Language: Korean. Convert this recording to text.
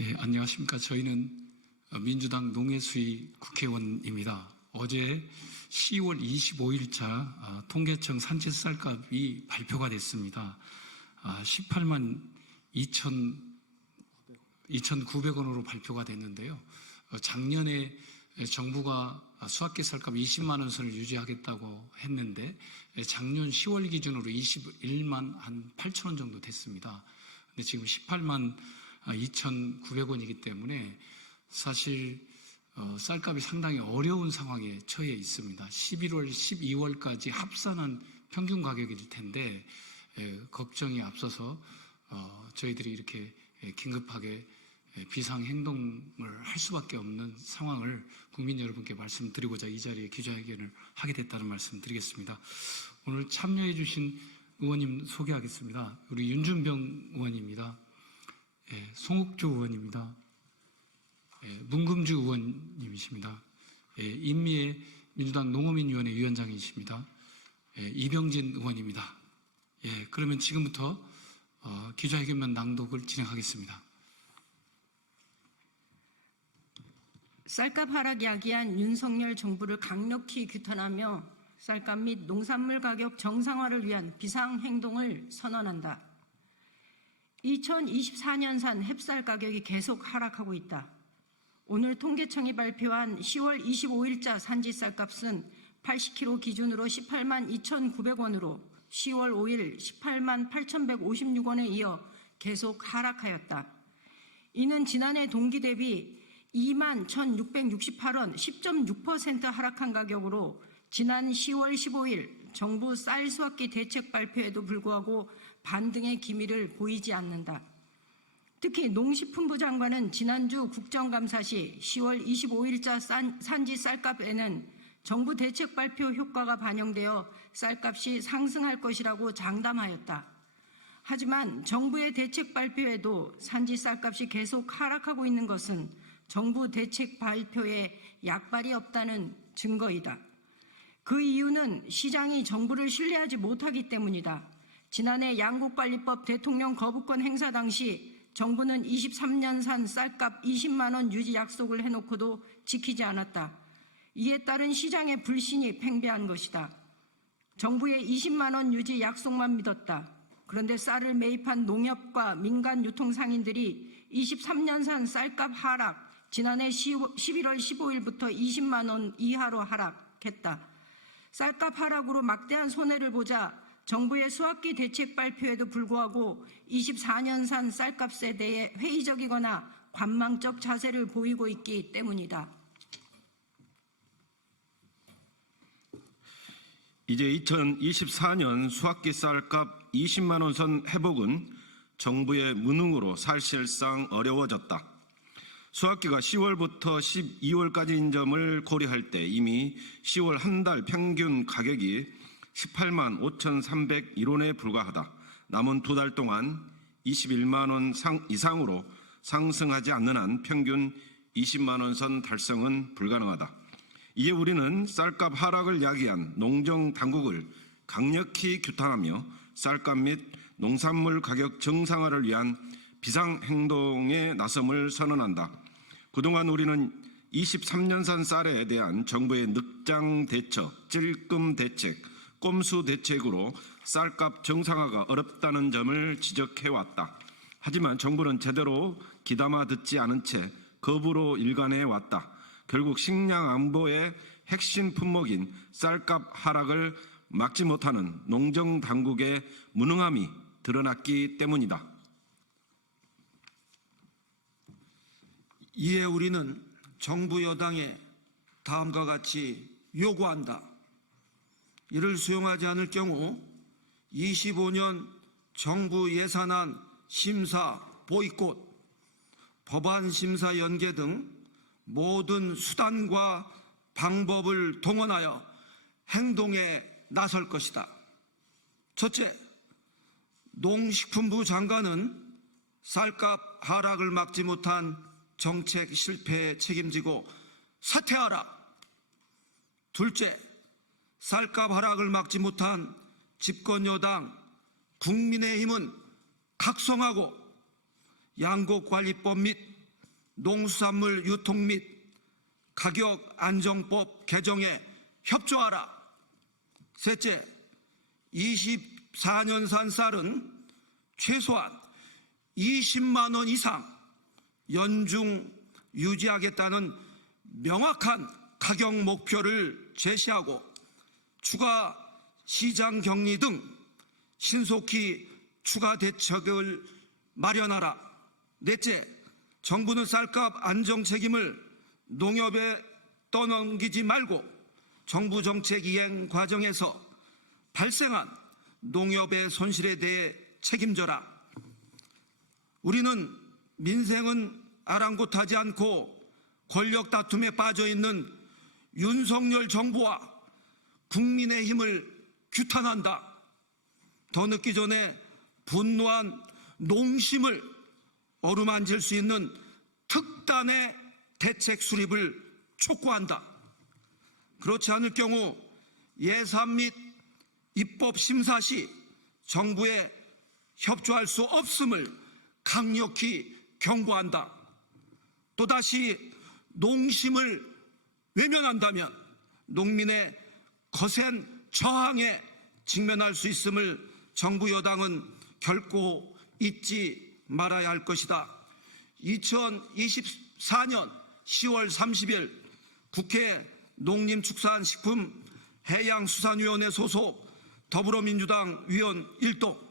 예, 안녕하십니까. 저희는 민주당 농해수위 국회의원입니다. 어제 10월 25일자 통계청 산지쌀값이 발표가 됐습니다. 18만 2,900원으로 발표가 됐는데요. 작년에 정부가 수확기 쌀값 20만 원 선을 유지하겠다고 했는데 작년 10월 기준으로 21만 한 8천 원 정도 됐습니다. 근데 지금 18만 2,900원이기 때문에 사실 쌀값이 상당히 어려운 상황에 처해 있습니다. 11월, 12월까지 합산한 평균 가격일 텐데 걱정이 앞서서 저희들이 이렇게 긴급하게 비상행동을 할 수밖에 없는 상황을 국민 여러분께 말씀드리고자 이 자리에 기자회견을 하게 됐다는 말씀 드리겠습니다. 오늘 참여해 주신 의원님 소개하겠습니다. 우리 윤준병 의원입니다. 송옥조 의원입니다. 문금주 의원님이십니다. 임미애 민주당 농어민위원회 위원장이십니다. 이병진 의원입니다. 그러면 지금부터 기자회견문 낭독을 진행하겠습니다. 쌀값 하락 야기한 윤석열 정부를 강력히 규탄하며 쌀값 및 농산물 가격 정상화를 위한 비상행동을 선언한다. 2024년산 햅쌀 가격이 계속 하락하고 있다. 오늘 통계청이 발표한 10월 25일자 산지 쌀값은 80kg 기준으로 18만 2,900원으로 10월 5일 18만 8,156원에 이어 계속 하락하였다. 이는 지난해 동기 대비 2만 1,668원 10.6% 하락한 가격으로 지난 10월 15일 정부 쌀 수확기 대책 발표에도 불구하고 반등의 기미를 보이지 않는다. 특히 농식품부 장관은 지난주 국정감사 시 10월 25일자 산지 쌀값에는 정부 대책 발표 효과가 반영되어 쌀값이 상승할 것이라고 장담하였다. 하지만 정부의 대책 발표에도 산지 쌀값이 계속 하락하고 있는 것은 정부 대책 발표에 약발이 없다는 증거이다. 그 이유는 시장이 정부를 신뢰하지 못하기 때문이다. 지난해 양국관리법 대통령 거부권 행사 당시 정부는 23년산 쌀값 20만 원 유지 약속을 해놓고도 지키지 않았다. 이에 따른 시장의 불신이 팽배한 것이다. 정부의 20만 원 유지 약속만 믿었다. 그런데 쌀을 매입한 농협과 민간 유통상인들이 23년산 쌀값 하락, 지난해 11월 15일부터 20만 원 이하로 하락했다. 쌀값 하락으로 막대한 손해를 보자 정부의 수확기 대책 발표에도 불구하고 24년산 쌀값에 대해 회의적이거나 관망적 자세를 보이고 있기 때문이다. 이제 2024년 수확기 쌀값 20만 원 선 회복은 정부의 무능으로 사실상 어려워졌다. 수확기가 10월부터 12월까지인 점을 고려할 때 이미 10월 한 달 평균 가격이 18만 5,301원에 불과하다. 남은 두 달 동안 21만 원 이상으로 상승하지 않는 한 평균 20만 원 선 달성은 불가능하다. 이에 우리는 쌀값 하락을 야기한 농정당국을 강력히 규탄하며 쌀값 및 농산물 가격 정상화를 위한 비상행동에 나섬을 선언한다. 그동안 우리는 23년산 쌀에 대한 정부의 늑장 대처, 찔끔 대책, 꼼수 대책으로 쌀값 정상화가 어렵다는 점을 지적해왔다. 하지만 정부는 제대로 귀담아 듣지 않은 채 거부로 일관해 왔다. 결국 식량 안보의 핵심 품목인 쌀값 하락을 막지 못하는 농정당국의 무능함이 드러났기 때문이다. 이에 우리는 정부 여당에 다음과 같이 요구한다. 이를 수용하지 않을 경우 25년 정부 예산안 심사 보이콧, 법안 심사 연계 등 모든 수단과 방법을 동원하여 행동에 나설 것이다. 첫째, 농식품부 장관은 쌀값 하락을 막지 못한 정책 실패에 책임지고 사퇴하라. 둘째, 쌀값 하락을 막지 못한 집권 여당 국민의힘은 각성하고 양곡관리법 및 농수산물 유통 및 가격 안정법 개정에 협조하라. 셋째, 24년산 쌀은 최소한 20만 원 이상 연중 유지하겠다는 명확한 가격 목표를 제시하고 추가 시장 격리 등 신속히 추가 대책을 마련하라. 넷째, 정부는 쌀값 안정 책임을 농협에 떠넘기지 말고 정부 정책 이행 과정에서 발생한 농협의 손실에 대해 책임져라. 우리는 민생은 아랑곳하지 않고 권력 다툼에 빠져 있는 윤석열 정부와 국민의힘을 규탄한다. 더 늦기 전에 분노한 농심을 어루만질 수 있는 특단의 대책 수립을 촉구한다. 그렇지 않을 경우 예산 및 입법 심사 시 정부에 협조할 수 없음을 강력히 경고한다. 또다시 농심을 외면한다면 농민의 거센 저항에 직면할 수 있음을 정부 여당은 결코 잊지 말아야 할 것이다. 2024년 10월 30일 국회 농림축산식품해양수산위원회 소속 더불어민주당 위원 1동.